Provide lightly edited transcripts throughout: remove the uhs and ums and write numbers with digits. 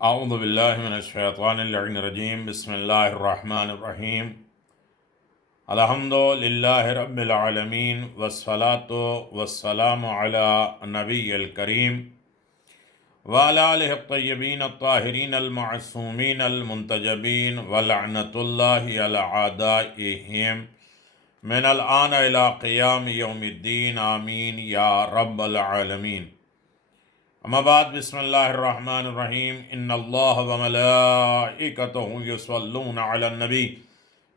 اعوذ باللہ من الشیطان اللعین الرجیم بسم اللہ الرحمن الرحیم الحمد للہ رب العالمین والصلاة والسلام علی نبی الکریم وعلی آلہ الطیبین الطاہرین المعصومین المنتجبین ولعنۃ اللہ علی اعدائہم من الآن الی قیام یوم الدین آمین یا رب العالمین۔ اما بعد، بسم اللہ الرحمن الرحیم۔ ان اللہ وملائکتہ یصلون علی النبی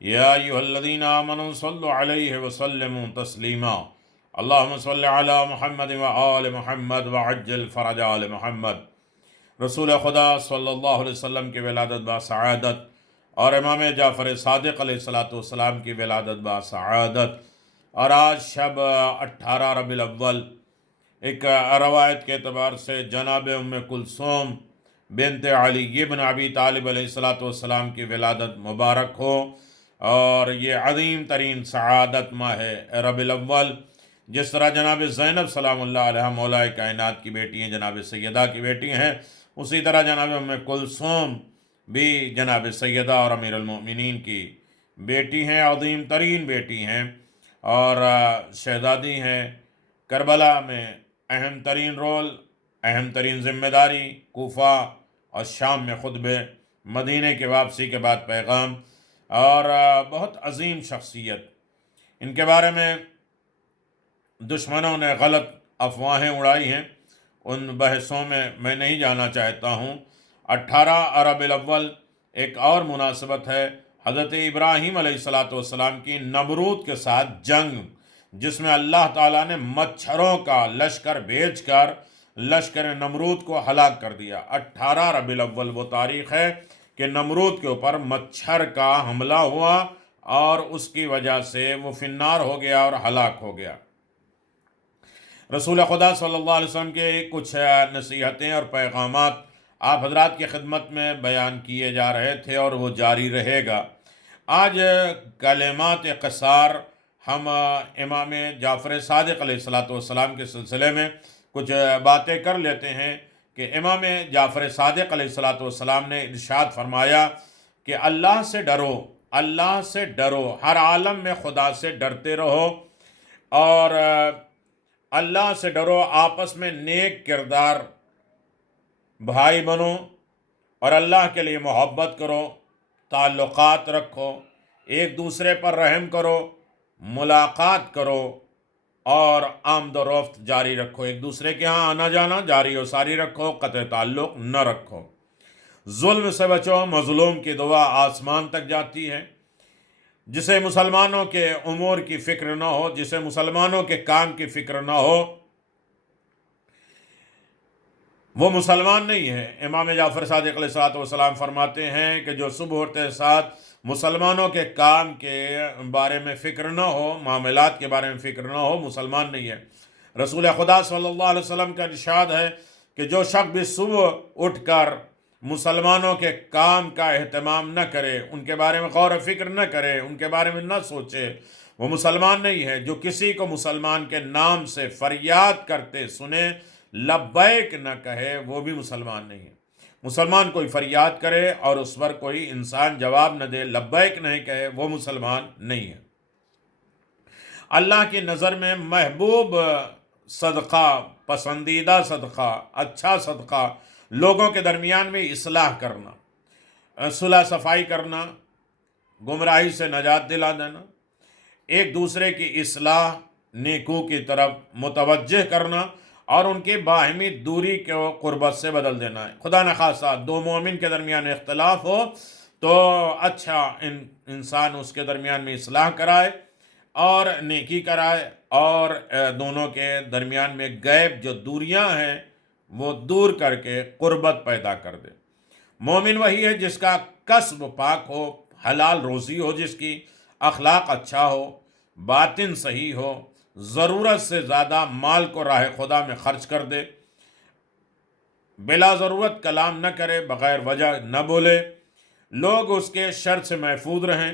یا ایھا الذین آمنوا صلوا علیہ وسلموا تسلیما۔ اللہم صل علی محمد وآل محمد وعجل فرج آل محمد۔ رسول خدا صلی اللہ علیہ وسلم کی ولادت بسعادت اور امام جعفر صادق علیہ السلام کی ولادت بسعادت، اور آج شب 18 ربیع الاول ایک روایت کے اعتبار سے جناب ام کلثوم بنت علی بن ابی طالب علیہ السلام کی ولادت مبارک ہو، اور یہ عظیم ترین سعادت ماہ ہے ربیع الاول۔ جس طرح جناب زینب سلام اللہ علیہ مولا کائنات کی بیٹی ہیں، جناب سیدہ کی بیٹی ہیں، اسی طرح جناب ام کلثوم بھی جناب سیدہ اور امیر المؤمنین کی بیٹی ہیں، عظیم ترین بیٹی ہیں، اور شہزادی ہیں۔ کربلا میں اہم ترین رول، اہم ترین ذمہ داری، کوفہ اور شام میں خطبے، مدینہ کے واپسی کے بعد پیغام، اور بہت عظیم شخصیت۔ ان کے بارے میں دشمنوں نے غلط افواہیں اڑائی ہیں، ان بحثوں میں میں نہیں جانا چاہتا ہوں۔ 18 ربیع الاول ایک اور مناسبت ہے، حضرت ابراہیم علیہ السلام کی نمرود کے ساتھ جنگ، جس میں اللہ تعالیٰ نے مچھروں کا لشکر بھیج کر لشکر نمرود کو ہلاک کر دیا۔ 18 ربیع الاول وہ تاریخ ہے کہ نمرود کے اوپر مچھر کا حملہ ہوا، اور اس کی وجہ سے وہ فنار ہو گیا اور ہلاک ہو گیا۔ رسول خدا صلی اللہ علیہ وسلم کے کچھ نصیحتیں اور پیغامات آپ حضرات کی خدمت میں بیان کیے جا رہے تھے، اور وہ جاری رہے گا۔ آج کلمات قصار ہم امام جعفر صادق علیہ السلام کے سلسلے میں کچھ باتیں کر لیتے ہیں کہ امام جعفر صادق علیہ السلام نے ارشاد فرمایا کہ اللہ سے ڈرو، اللہ سے ڈرو، ہر عالم میں خدا سے ڈرتے رہو، اور اللہ سے ڈرو، آپس میں نیک کردار بھائی بنو، اور اللہ کے لیے محبت کرو، تعلقات رکھو، ایک دوسرے پر رحم کرو، ملاقات کرو، اور آمد و رفت جاری رکھو، ایک دوسرے کے ہاں آنا جانا جاری و ساری رکھو، قطع تعلق نہ رکھو۔ ظلم سے بچو، مظلوم کی دعا آسمان تک جاتی ہے۔ جسے مسلمانوں کے امور کی فکر نہ ہو، جسے مسلمانوں کے کام کی فکر نہ ہو، وہ مسلمان نہیں ہے۔ امام جعفر صادق علیہ السلام فرماتے ہیں کہ جو صبح ہوتے ساتھ مسلمانوں کے کام کے بارے میں فکر نہ ہو، معاملات کے بارے میں فکر نہ ہو، مسلمان نہیں ہے۔ رسول خدا صلی اللہ علیہ وسلم کا ارشاد ہے کہ جو شخص بھی صبح اٹھ کر مسلمانوں کے کام کا اہتمام نہ کرے، ان کے بارے میں غور و فکر نہ کرے، ان کے بارے میں نہ سوچے، وہ مسلمان نہیں ہے۔ جو کسی کو مسلمان کے نام سے فریاد کرتے سنے، لبیک نہ کہے، وہ بھی مسلمان نہیں ہے۔ مسلمان کوئی فریاد کرے اور اس پر کوئی انسان جواب نہ دے، لبیک نہیں کہے، وہ مسلمان نہیں ہے۔ اللہ کی نظر میں محبوب صدقہ، پسندیدہ صدقہ، اچھا صدقہ، لوگوں کے درمیان میں اصلاح کرنا، صلح صفائی کرنا، گمراہی سے نجات دلا دینا، ایک دوسرے کی اصلاح، نیکو کی طرف متوجہ کرنا، اور ان کی باہمی دوری کو قربت سے بدل دینا ہے۔ خدا نخواستہ دو مومن کے درمیان اختلاف ہو تو اچھا انسان اس کے درمیان میں اصلاح کرائے اور نیکی کرائے، اور دونوں کے درمیان میں غیب جو دوریاں ہیں وہ دور کر کے قربت پیدا کر دے۔ مومن وہی ہے جس کا کسب پاک ہو، حلال روزی ہو، جس کی اخلاق اچھا ہو، باطن صحیح ہو، ضرورت سے زیادہ مال کو راہ خدا میں خرچ کر دے، بلا ضرورت کلام نہ کرے، بغیر وجہ نہ بولے، لوگ اس کے شر سے محفوظ رہیں،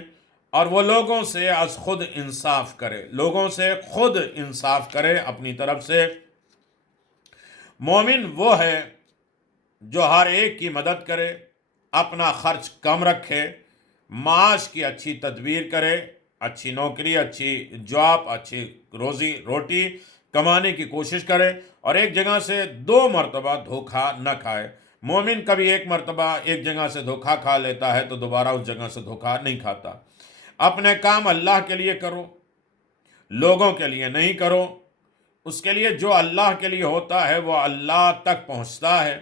اور وہ لوگوں سے از خود انصاف کرے، لوگوں سے خود انصاف کرے اپنی طرف سے۔ مومن وہ ہے جو ہر ایک کی مدد کرے، اپنا خرچ کم رکھے، معاش کی اچھی تدبیر کرے، اچھی نوکری، اچھی جاب، اچھی روزی روٹی کمانے کی کوشش کرے، اور ایک جگہ سے 2 مرتبہ دھوکہ نہ کھائے۔ مومن کبھی ایک مرتبہ ایک جگہ سے دھوکہ کھا لیتا ہے تو دوبارہ اس جگہ سے دھوکہ نہیں کھاتا۔ اپنے کام اللہ کے لیے کرو، لوگوں کے لیے نہیں کرو۔ اس کے لیے جو اللہ کے لیے ہوتا ہے وہ اللہ تک پہنچتا ہے،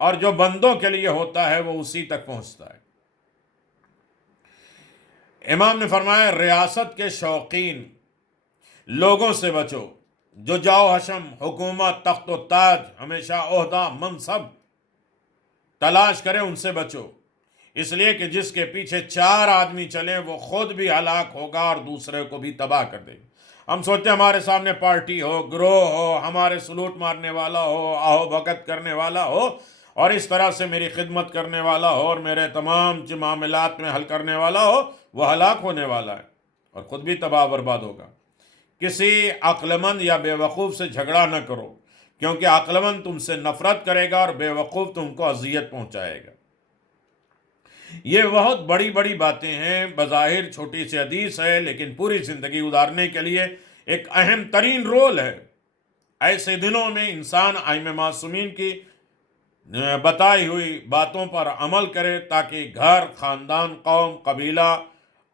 اور جو بندوں کے لیے ہوتا ہے وہ اسی تک پہنچتا ہے۔ امام نے فرمایا ریاست کے شوقین لوگوں سے بچو، جو جاؤ حشم، حکومت، تخت و تاج، ہمیشہ عہدہ، منصب تلاش کرے، ان سے بچو، اس لیے کہ جس کے پیچھے 4 آدمی چلیں وہ خود بھی ہلاک ہوگا اور دوسرے کو بھی تباہ کر دے گا۔ ہم سوچتے ہیں ہمارے سامنے پارٹی ہو، گروہ ہو، ہمارے سلوٹ مارنے والا ہو، آہو بھگت کرنے والا ہو، اور اس طرح سے میری خدمت کرنے والا ہو اور میرے تمام معاملات میں حل کرنے والا ہو، وہ ہلاک ہونے والا ہے اور خود بھی تباہ برباد ہوگا۔ کسی عقل مند یا بے وقوف سے جھگڑا نہ کرو، کیونکہ عقل مند تم سے نفرت کرے گا اور بے وقوف تم کو اذیت پہنچائے گا۔ یہ بہت بڑی بڑی باتیں ہیں، بظاہر چھوٹی سی حدیث ہے، لیکن پوری زندگی گزارنے کے لیے ایک اہم ترین رول ہے۔ ایسے دنوں میں انسان ائمہ معصومین کی بتائی ہوئی باتوں پر عمل کرے تاکہ گھر، خاندان، قوم، قبیلہ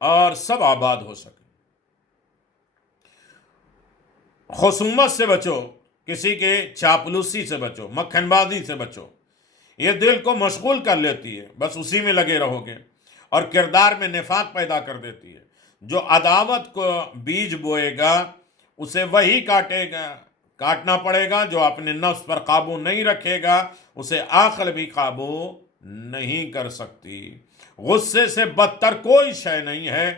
اور سب آباد ہو سکے۔ خصومت سے بچو، کسی کے چاپلوسی سے بچو، مکھن بازی سے بچو، یہ دل کو مشغول کر لیتی ہے، بس اسی میں لگے رہو گے، اور کردار میں نفاق پیدا کر دیتی ہے۔ جو عداوت کو بیج بوئے گا اسے وہی کاٹنا پڑے گا، جو اپنے نفس پر قابو نہیں رکھے گا اسے عقل بھی قابو نہیں کر سکتی۔ غصے سے بدتر کوئی شے نہیں ہے۔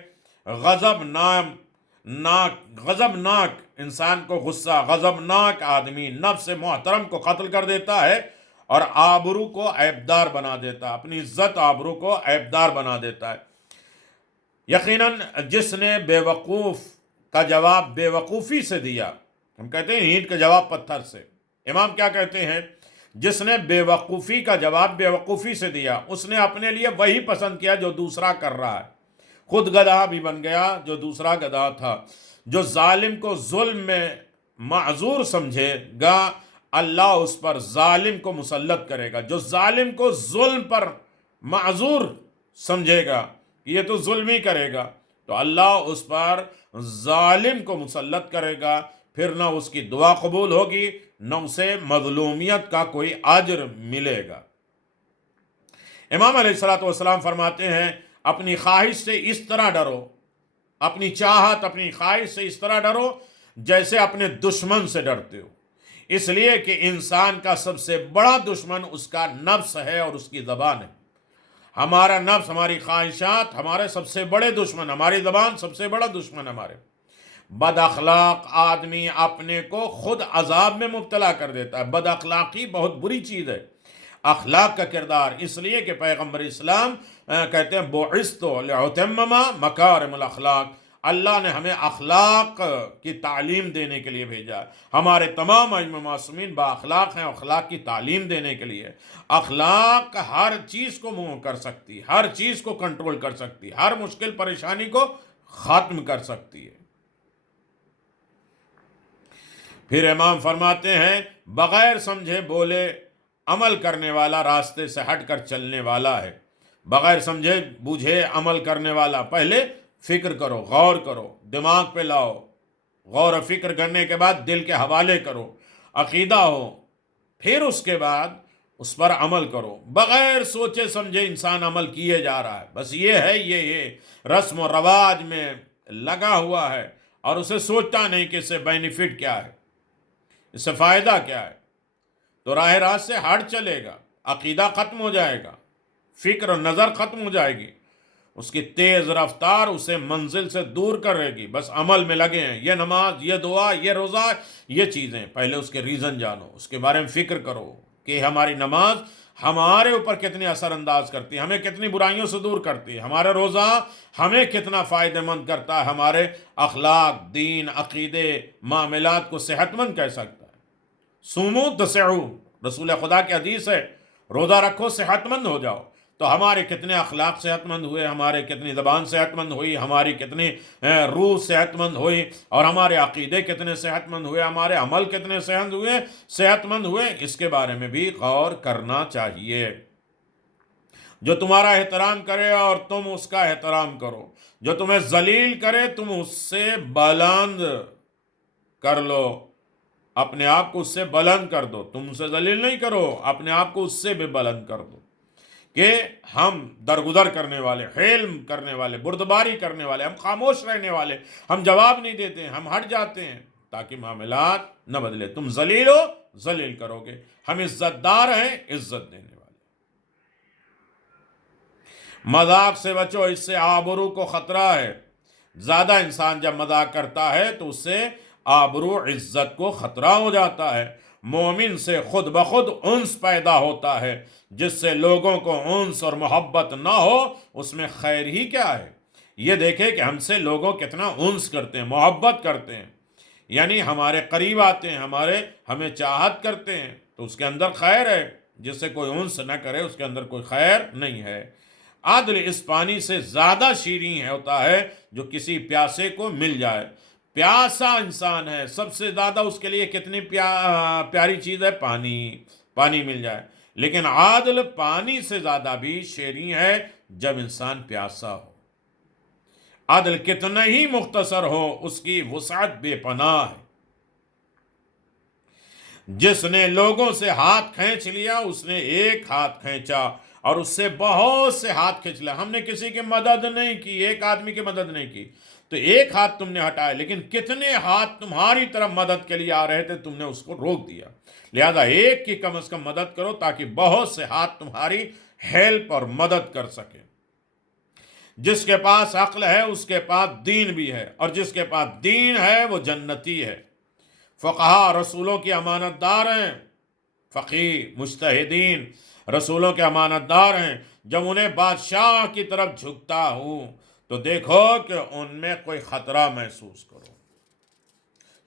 غضبناک انسان کو غصہ، غضبناک آدمی نفس محترم کو قتل کر دیتا ہے اور آبرو کو عیبدار بنا دیتا ہے، اپنی عزت آبرو کو عیبدار بنا دیتا ہے۔ یقیناً جس نے بے وقوف کا جواب بے وقوفی سے دیا، ہم کہتے ہیں اینٹ کا جواب پتھر سے، امام کیا کہتے ہیں؟ جس نے بے وقوفی کا جواب بے وقوفی سے دیا، اس نے اپنے لیے وہی پسند کیا جو دوسرا کر رہا ہے، خود گدھا بھی بن گیا جو دوسرا گدھا تھا۔ جو ظالم کو ظلم میں معذور سمجھے گا، اللہ اس پر ظالم کو مسلط کرے گا۔ جو ظالم کو ظلم پر معذور سمجھے گا، یہ تو ظلم ہی کرے گا، تو اللہ اس پر ظالم کو مسلط کرے گا، پھر نہ اس کی دعا قبول ہوگی، نہ اسے مظلومیت کا کوئی اجر ملے گا۔ امام علیہ الصلوۃ والسلام فرماتے ہیں اپنی خواہش سے اس طرح ڈرو، اپنی چاہت، اپنی خواہش سے اس طرح ڈرو جیسے اپنے دشمن سے ڈرتے ہو، اس لیے کہ انسان کا سب سے بڑا دشمن اس کا نفس ہے اور اس کی زبان ہے۔ ہمارا نفس، ہماری خواہشات ہمارے سب سے بڑے دشمن، ہماری زبان سب سے بڑا دشمن ہمارے۔ بد اخلاق آدمی اپنے کو خود عذاب میں مبتلا کر دیتا ہے۔ بد اخلاقی بہت بری چیز ہے۔ اخلاق کا کردار، اس لیے کہ پیغمبر اسلام کہتے ہیں بعثت لأتمم مکارم الاخلاق، اللہ نے ہمیں اخلاق کی تعلیم دینے کے لیے بھیجا ہے۔ ہمارے تمام ائمہ معصومین با اخلاق ہیں، اخلاق کی تعلیم دینے کے لیے۔ اخلاق ہر چیز کو منہ کر سکتی، ہر چیز کو کنٹرول کر سکتی، ہر مشکل پریشانی کو ختم کر سکتی ہے۔ پھر امام فرماتے ہیں بغیر سمجھے بولے عمل کرنے والا راستے سے ہٹ کر چلنے والا ہے۔ بغیر سمجھے بوجھے عمل کرنے والا، پہلے فکر کرو، غور کرو، دماغ پہ لاؤ، غور و فکر کرنے کے بعد دل کے حوالے کرو، عقیدہ ہو، پھر اس کے بعد اس پر عمل کرو۔ بغیر سوچے سمجھے انسان عمل کیے جا رہا ہے، بس یہ ہے، یہ رسم و رواج میں لگا ہوا ہے، اور اسے سوچتا نہیں کہ اس سے بینیفٹ کیا ہے، اس سے فائدہ کیا ہے، تو راہ راست سے ہٹ چلے گا، عقیدہ ختم ہو جائے گا، فکر و نظر ختم ہو جائے گی، اس کی تیز رفتار اسے منزل سے دور کرے گی۔ بس عمل میں لگے ہیں، یہ نماز، یہ دعا، یہ روزہ، یہ چیزیں، پہلے اس کے ریزن جانو، اس کے بارے میں فکر کرو کہ ہماری نماز ہمارے اوپر کتنی اثر انداز کرتی ہے، ہمیں کتنی برائیوں سے دور کرتی ہے، ہمارا روزہ ہمیں کتنا فائدہ مند کرتا ہے، ہمارے اخلاق، دین، عقیدے، معاملات کو صحت مند کر سکتا ہے۔ سومو تسعو، رسول خدا کی حدیث ہے، روزہ رکھو صحت مند ہو جاؤ. تو ہمارے کتنے اخلاق صحت مند ہوئے، ہمارے کتنی زبان صحت مند ہوئی، ہماری کتنی روح صحت مند ہوئی، اور ہمارے عقیدے کتنے صحت مند ہوئے، ہمارے عمل کتنے صحت مند ہوئے. اس کے بارے میں بھی غور کرنا چاہیے. جو تمہارا احترام کرے اور تم اس کا احترام کرو، جو تمہیں ذلیل کرے تم اس سے بلند کر لو، اپنے آپ کو اس سے بلند کر دو. تم اسے ذلیل نہیں کرو، اپنے آپ کو اس سے بھی بلند کر دو. کہ ہم درگزر کرنے والے، حلم کرنے والے، بردباری کرنے والے، ہم خاموش رہنے والے، ہم جواب نہیں دیتے ہیں، ہم ہٹ جاتے ہیں تاکہ معاملات نہ بدلے. تم ذلیل ہو، ذلیل کرو گے. ہم عزت دار ہیں، عزت دینے والے. مذاق سے بچو، اس سے آبرو کو خطرہ ہے. زیادہ انسان جب مذاق کرتا ہے تو اس سے آبرو، عزت کو خطرہ ہو جاتا ہے. مومن سے خود بخود انس پیدا ہوتا ہے. جس سے لوگوں کو انس اور محبت نہ ہو اس میں خیر ہی کیا ہے. یہ دیکھیں کہ ہم سے لوگوں کتنا انس کرتے ہیں، محبت کرتے ہیں، یعنی ہمارے قریب آتے ہیں، ہمیں چاہت کرتے ہیں، تو اس کے اندر خیر ہے. جس سے کوئی انس نہ کرے اس کے اندر کوئی خیر نہیں ہے. عدل اس پانی سے زیادہ شیریں ہوتا ہے جو کسی پیاسے کو مل جائے. پیاسا انسان ہے، سب سے زیادہ اس کے لیے کتنی پیاری چیز ہے، پانی مل جائے. لیکن عادل پانی سے زیادہ بھی شیریں ہے جب انسان پیاسا ہو. عدل کتنا ہی مختصر ہو اس کی وسعت بے پناہ ہے. جس نے لوگوں سے ہاتھ کھینچ لیا اس نے ایک ہاتھ کھینچا اور اس سے بہت سے ہاتھ کھینچ لیا. ہم نے کسی کی مدد نہیں کی، ایک آدمی کی مدد نہیں کی، تو ایک ہاتھ تم نے ہٹایا، لیکن کتنے ہاتھ تمہاری طرف مدد کے لیے آ رہے تھے، تم نے اس کو روک دیا. لہذا ایک کی کم از کم مدد کرو تاکہ بہت سے ہاتھ تمہاری ہیلپ اور مدد کر سکے. جس کے پاس عقل ہے اس کے پاس دین بھی ہے، اور جس کے پاس دین ہے وہ جنتی ہے. فقہا رسولوں کی امانت دار ہیں، فقیہ مجتہدین رسولوں کے امانت دار ہیں. جب انہیں بادشاہ کی طرف جھکتا ہوں تو دیکھو کہ ان میں کوئی خطرہ محسوس کرو.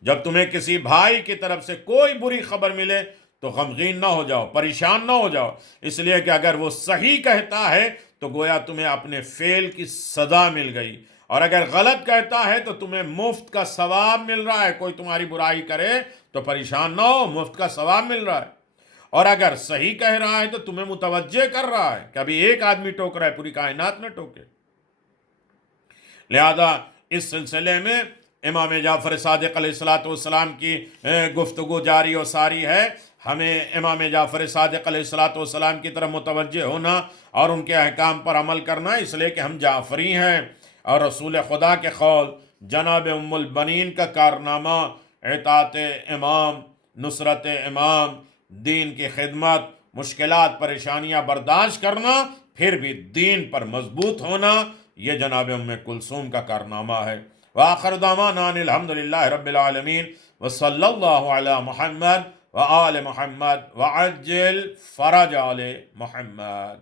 جب تمہیں کسی بھائی کی طرف سے کوئی بری خبر ملے تو غمگین نہ ہو جاؤ، پریشان نہ ہو جاؤ، اس لیے کہ اگر وہ صحیح کہتا ہے تو گویا تمہیں اپنے فعل کی سزا مل گئی، اور اگر غلط کہتا ہے تو تمہیں مفت کا ثواب مل رہا ہے. کوئی تمہاری برائی کرے تو پریشان نہ ہو، مفت کا ثواب مل رہا ہے. اور اگر صحیح کہہ رہا ہے تو تمہیں متوجہ کر رہا ہے. کبھی ایک آدمی ٹوک رہا ہے، پوری کائنات نہ ٹوکے. لہذا اس سلسلے میں امام جعفر صادق علیہ السلام کی گفتگو جاری و ساری ہے. ہمیں امام جعفر صادق علیہ السلام کی طرف متوجہ ہونا اور ان کے احکام پر عمل کرنا، اس لیے کہ ہم جعفری ہیں. اور رسول خدا کے قول، جناب ام البنین کا کارنامہ، اطاعت امام، نصرت امام، دین کی خدمت، مشکلات پریشانیاں برداشت کرنا، پھر بھی دین پر مضبوط ہونا، یہ جناب ام کلثوم کا کارنامہ ہے. وآخر دعوانا ان الحمدللہ رب العالمین وصلی اللہ علی محمد وآل محمد وعجل فرج آل محمد.